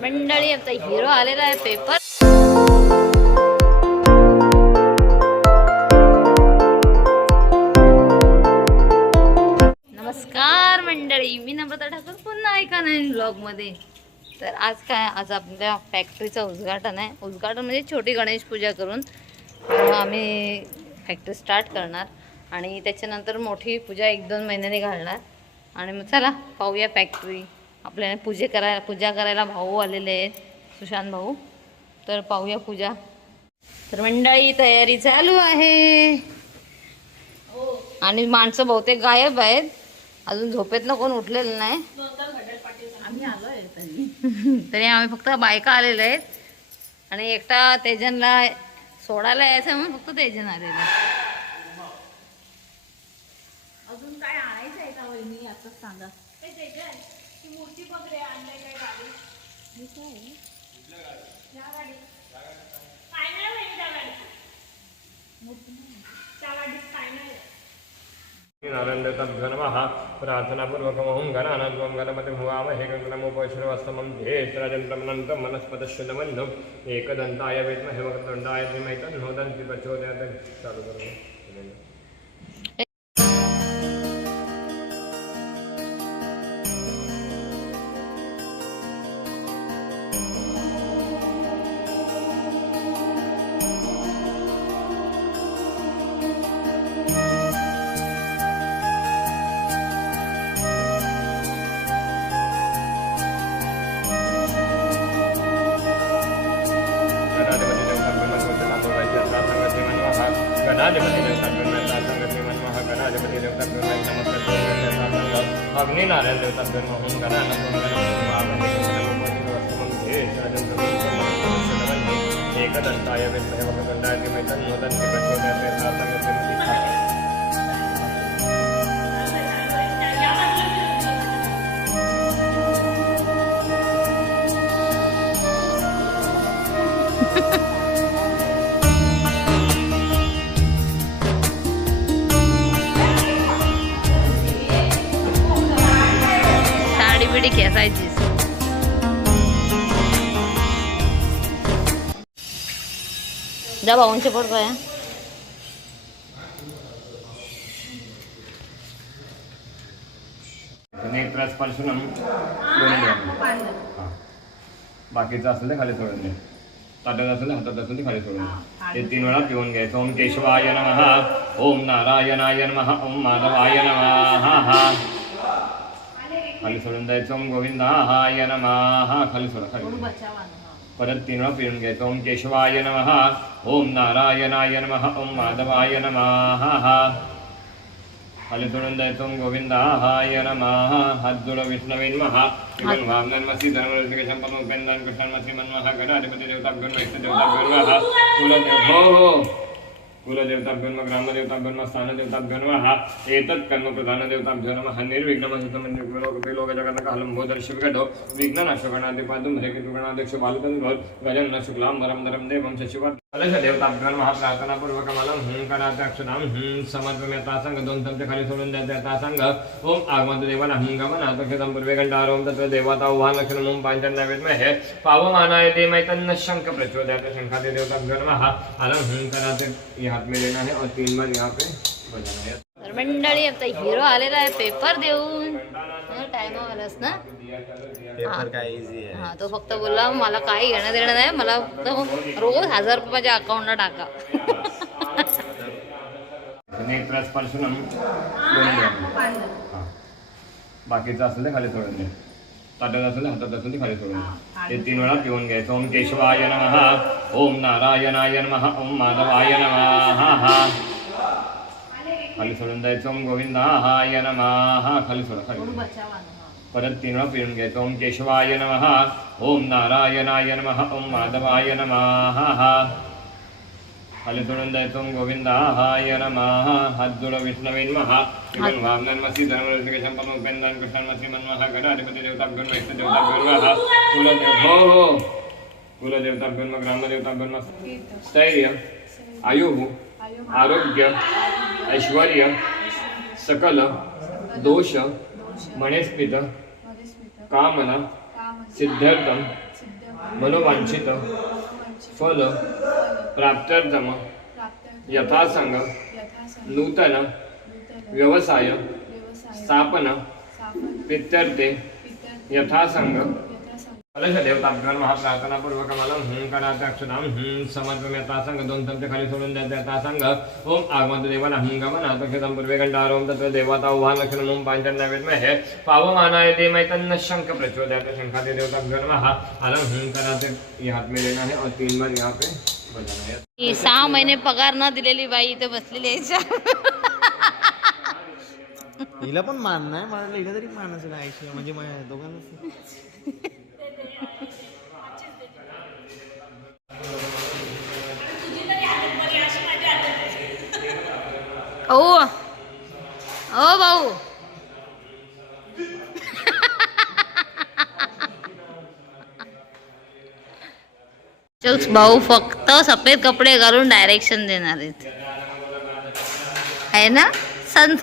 मंडळी आता हिरो आलेला आहे पेपर. नमस्कार मंडळी, मी नम्रता ठाकूर पुन्हा एका नवीन ब्लॉगमध्ये. तर आज आपल्या फॅक्टरीचं उद्घाटन आहे. उद्घाटन म्हणजे छोटी गणेश पूजा करून आम्ही फॅक्टरी स्टार्ट करणार आणि त्याच्यानंतर मोठी पूजा 1-2 महिन्याने घालणार. आणि मग चला पाहूया फॅक्टरी. आपल्याला पूजा करायला भाऊ आलेले आहेत, सुशांत भाऊ. तर पाहूया पूजा. तर मंडळी तयारी चालू आहे आणि माणसं बहुतेक गायब आहेत. अजून झोपेतनं कोण उठलेलं नाही. तरी आम्ही फक्त बायका आलेल्या आहेत आणि एकटा तेजनला सोडायला यायचं म्हणून फक्त तेजन आलेलं. अजून काय आणायचं आहे का वहिनी आता सांगा. ते तेजन ती मूर्ती बघ रे, आणलंय काय गाडी. हे काय या गाडी काय नाही वहिनी, त्या गाडी मूर्ती नाही, त्या गाडीत काय नाही. नारायणदेवताभ्यो नमः. प्रार्थनापूर्वकमहं गणानाद्वं गणपतिं भवामहे गणपतिमुपविश्वस्तमं ध्येयश्चराजन्त्रमनन्तं मनस्पतश्चुनमन्धम् एकदन्ताय विद्महे वक्रतुण्डाय धीमहि तन्नो दन्ति प्रचोदयात्. चालू करू. अग्नि नारायण देवताभ्यो नमः. एकदंताय विद्महे वक्रतुण्डाय धीमहि तन्नो दन्ति प्रचोदयात्. बिडी खेचायची. जा भाऊंचे पोट काय नेत्रस्पर्शनम. बाकीचं असेल ते खाली सोडून दे. ताटात असेल हातात असेल ते खाली सोडून दे. ते 3 वेळा पिऊन घ्यायचं. ओम केशवाय नमः, ओम नारायणाय नमः, ओम माधवाय नमः. खाली सोडून द्यायचं. ओम गोविंदाय नमः. खाली सोडा, खाली. परत 3 वेळा पिऊन घ्यायचं. ओम केशवाय नमः, ओम नारायणाय नमः, ओम माधवाय नमः. खाली सोडून द्यायचं. ओम गोविंदाय नमः. हात जोड विष्णवे नमः. वामनन्मसी धर्मरसिकेशं परमोपेन्द्रं कृष्णन्मसी मन्मः. गणाधिपति देवताभ्यो नमः. इष्टदेवताभ्यो नमः. कुलदेवताभ्यो नमः. ग्रामदेवताभ्यो नमः. स्थानदेवताभ्यो नमः. एतत् कर्मप्रधानदेवताभ्यो नमः. निर्विघ्नमसितमन्युलोकपिलोकजगन्नकालम्भोदर्शिविघटो विघ्ननाशगणाधिपादं हरेकेतुगणाध्यक्ष बालकं गजन्न शुक्लाम्बरं धरं देवं शशिवर्धनं. देवताभ्यो नमः. प्रार्थनापूर्वकमलं कराध्यक्षतां समर्पयता. 2 चमचे खाली सोडून द्यायचा. संघ ओम आगमत देवाना गमनातक्षतं पूर्वे घंटारोम तत्र देवता उभान लक्षणं ओम पांचन्नैवेद्महे पावमानाय धीमहि तन्नः शंख प्रचोदयात्. शंखादि देवताभ्यो नमः. अलं कराते. ये हाथ में लेना है और 3 बार यहाँ पे बजाना है. तर मंडळी आता हिरो आलेला आहे पेपर देऊन. टाइमवालाच ना पेपर काय इझी आहे. हा, तो फक्त बोलला मला काही घेणं देणं नाही, मला फक्त रोज 1000 रुपये माझ्या अकाउंटला टाका. नेत्रस्पर्शनम. बाकीचं असेल ते खाली सोडून दे. ताटात असेल हातात असेल ते खाली सोडून दे. ते 3 वेळा पिऊन घ्यायचं. ओम केशवाय नमः, ओम नारायणाय नमः, ओम माधवाय नमः. खाली सोडून द्यायचं. ओम गोविंदाय नमः. खाली सोडा, खाली. परत 3 वेळा पिऊन घ्यायचं. ओम केशवाय नमः, ओम नारायणाय नमः, ओम माधवाय नमः. खाली सोडून द्यायचं. ओम गोविंदाय नमः. हात जोड विष्णवे नमः. वामनन्मसी धर्मरसिकेशं परमोपेन्द्रं कृष्णन्मसी मन्मः. गणाधिपति देवताभ्यो नमः. इष्टदेवताभ्यो नमः. कुलदेवताभ्यो नमः. ग्रामदेवताभ्यो नमः. स्थैर्य आयुः आरोग्य ऐश्वर्य सकल दोष मणेस्मित कामना सिद्ध्यर्थम मनोवांछित फल प्राप्त्यर्थम यथासंग नूतन व्यवसाय स्थापन प्रीत्यर्थे यथासंग कलश देवताभ्यो नमः प्रार्थनापूर्वकमलं कराध्यक्षतां समर्पयामि यथासंग दोन चमचे खाली सोडून द्यायचे यथासंग ओम आगमन देवाला गमनात् क्षितं पूर्वे घंटारोम तत्र देवता उभान लक्षणं ओम पांचजन्यविद्महे पावमानाय धीमहि तन्न शंख प्रचोदयात् शंखादि देवताभ्यो नमः अलम कराते ये हाथ में लेना है और 3 बार यहाँ पे बजाना है। ही 6 महिने पगार न दिलेली बाई इथे बसलेली आहे. हिला पण मान नाही मला हिला तरी मान असेल आयुष्य म्हणजे दोघांना ओ भाऊ भाऊ फक्त सफेद कपडे घालून डायरेक्शन देणार आहेत आहे ना संत.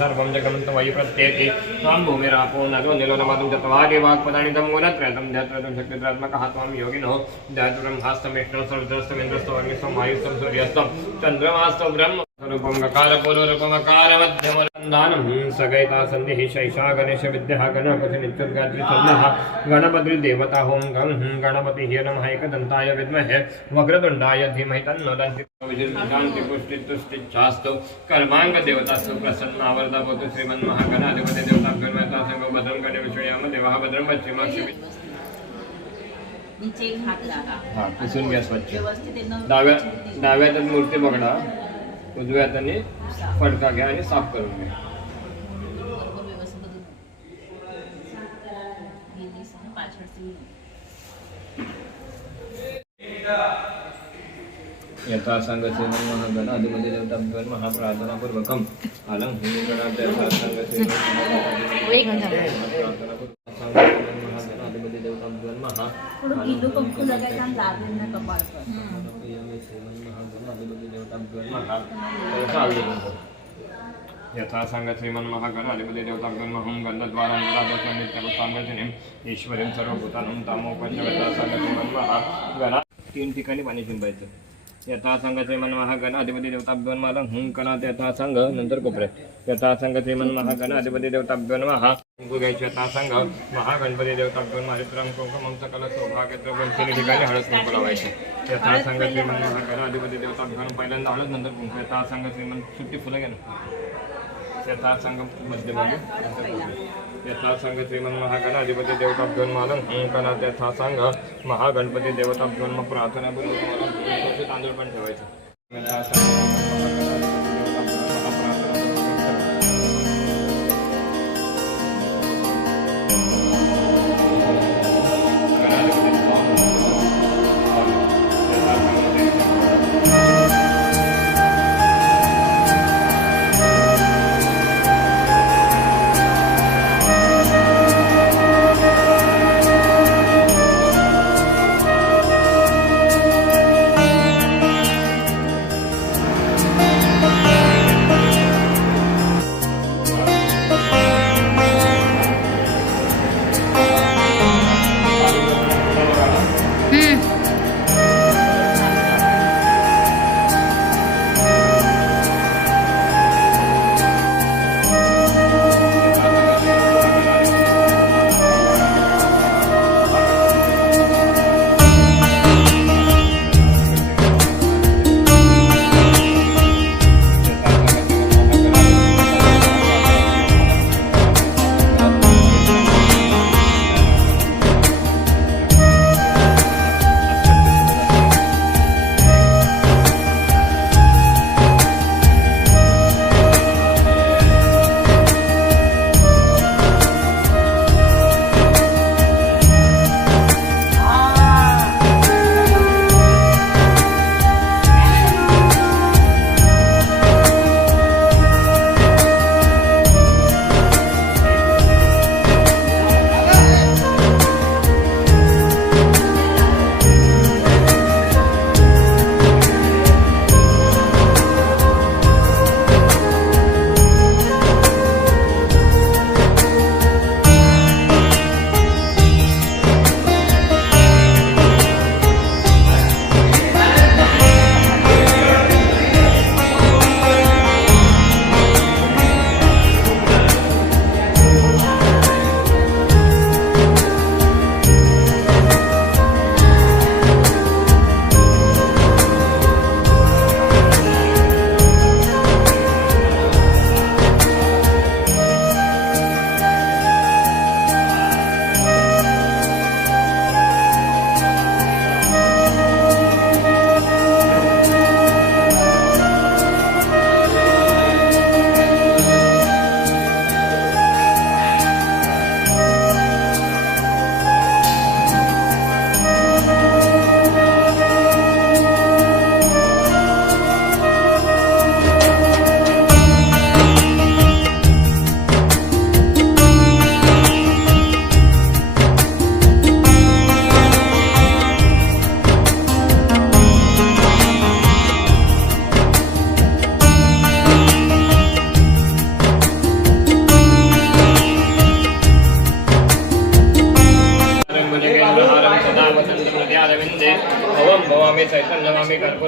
सर्वं जगमन्तं वै प्रत्येति त्वां भूमिरापो नरो निलोलमातुं चत्वारि वाक्पदानि तं गुणत्रयं ध्यात्वं शक्तित्रात्मकः त्वां योगिनो ध्यातुरं हास्तं विष्णुं सर्वद्रस्तं इन्द्रस्तं अग्निस्तं वायुस्तं सूर्यस्तं चन्द्रमास्तं ब्रह्म रूपं गकारपूर्वरूपमकारमध्यमरन्दानं सगैता सन्धिः शैषा गणेश विद्यः गणपति नित्युद्गात्री छन्दः गणपति देवता हों गं गणपतिः नमः एकदन्ताय विद्महे वक्रतुण्डाय धीमहि तन्नो दन्ति शान्ति पुष्टि तुष्टिच्छास्तु कर्मांग देवतास्तु प्रसन्नावर्धवतु श्रीमन्महागणाधिपति देवताभ्यो नमः संगो भद्रं गणे विश्वयाम देवः भद्रं पश्चिमाक्षि नीचे एक हात लागा. हां पुसून घ्या स्वच्छ. व्यवस्थित एकदम डाव्या हातात मूर्ती पकडा उजव्या हाताने फडका घ्या आणि साफ करून घ्या. बरोबर व्यवस्थित बदलून गेलीस ना पाछळची. यथा संगसे महागण आदिमध्ये देवताभ्यो नमः प्रार्थनापूर्वकम् अलं गणात् यथा संगसे आदिमध्ये देवताभ्यो नमः थोडं किलो कंकू लगायचं आणि लागेल ना कपाळ यथा संग श्रीमन्महागणाधिपति देवताभ्यो नमः गन्धद्वारान्तरादशं नित्यपुष्पाञ्जलिम् ईश्वरीं सर्वभूतानां तामोपञ्चयथा संग श्रीमन्महागणा 3 ठिकाणी पाणी शिंपायचं. यथा संग श्रीमन्महागणाधिपति देवताभ्यो नमः हुंकरात यथा संग नंतर कोपऱ्यात यथा संग श्रीमन्महागणाधिपति देवताभ्यो नमः कुंकू घ्यायचे यथा संग महागणपती देवताभ्यो नमः हरिद्रं कुंकुमं सकल सौभाग्यत्र पंचमी ठिकाणी हळद कुंकू लावायचे. यथा संग श्रीमन्महागणाधिपति देवताभ्यो नमः पहिल्यांदा हळद नंतर कुंकू. यथा संग श्रीमन सुट्टी फुलं घ्या ना. यथा संग मध्यभागी यथा संग श्रीमन्महागणाधिपति देवताभ्यो नमः हुंकरात यथा संग महागणपती देवताभ्यो नमः प्रार्थनापूर्वक तांदूळ पण ठेवायचं. यथा संग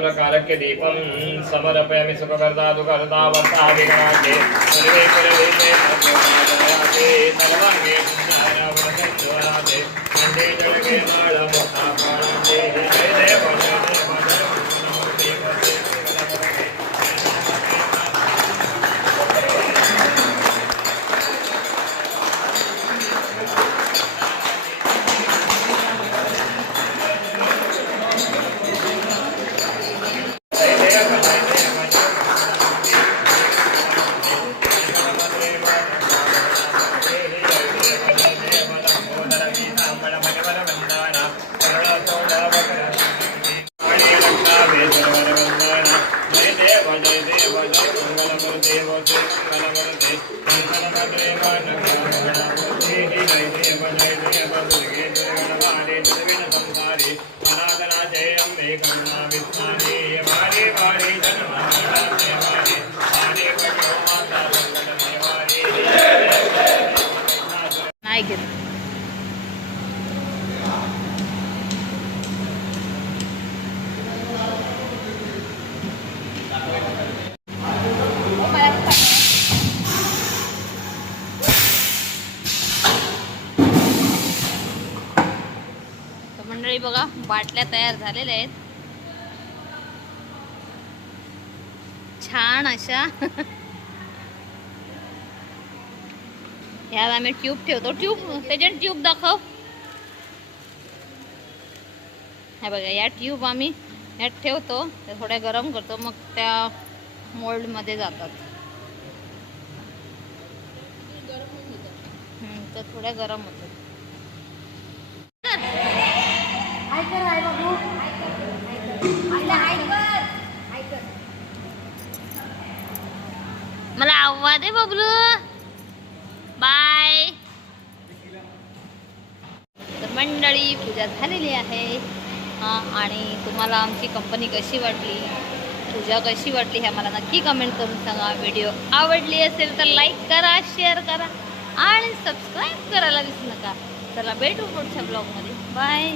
कर्पूरकारक्य दीपं समर्पयामि सुखकर्ता दुःखहर्ता वर्ता विघ्नाढ्ये सर्वे कुलदेवे नमोते सर्वांगे पुण्यरावणकज्वराते वन्दे जगगे माळमोटा प्राणते जय देव नमो देव नाही घेत. तर मंडळी बघा बाटल्या तयार झालेल्या आहेत छान अशा. यात आम्ही ट्यूब ठेवतो. ट्यूब त्याच्यात ट्यूब दाखव. हे बघा या ट्यूब आम्ही यात ठेवतो त्या थोड्या गरम करतो मग त्या मोल्डमध्ये जातात. तर थोड्या गरम होतात. मला आवाज दे बबलू. बाय. तर मंडळी पूजा झालेली आहे. आणि तुम्हाला आमची कंपनी कशी वाटली पूजा कशी वाटली हे मला नक्की कमेंट करून सांगा. व्हिडिओ आवडली असेल तर लाईक करा शेअर करा आणि सबस्क्राईब करायला विसरू नका. चला भेटू पुढच्या ब्लॉगमध्ये. बाय.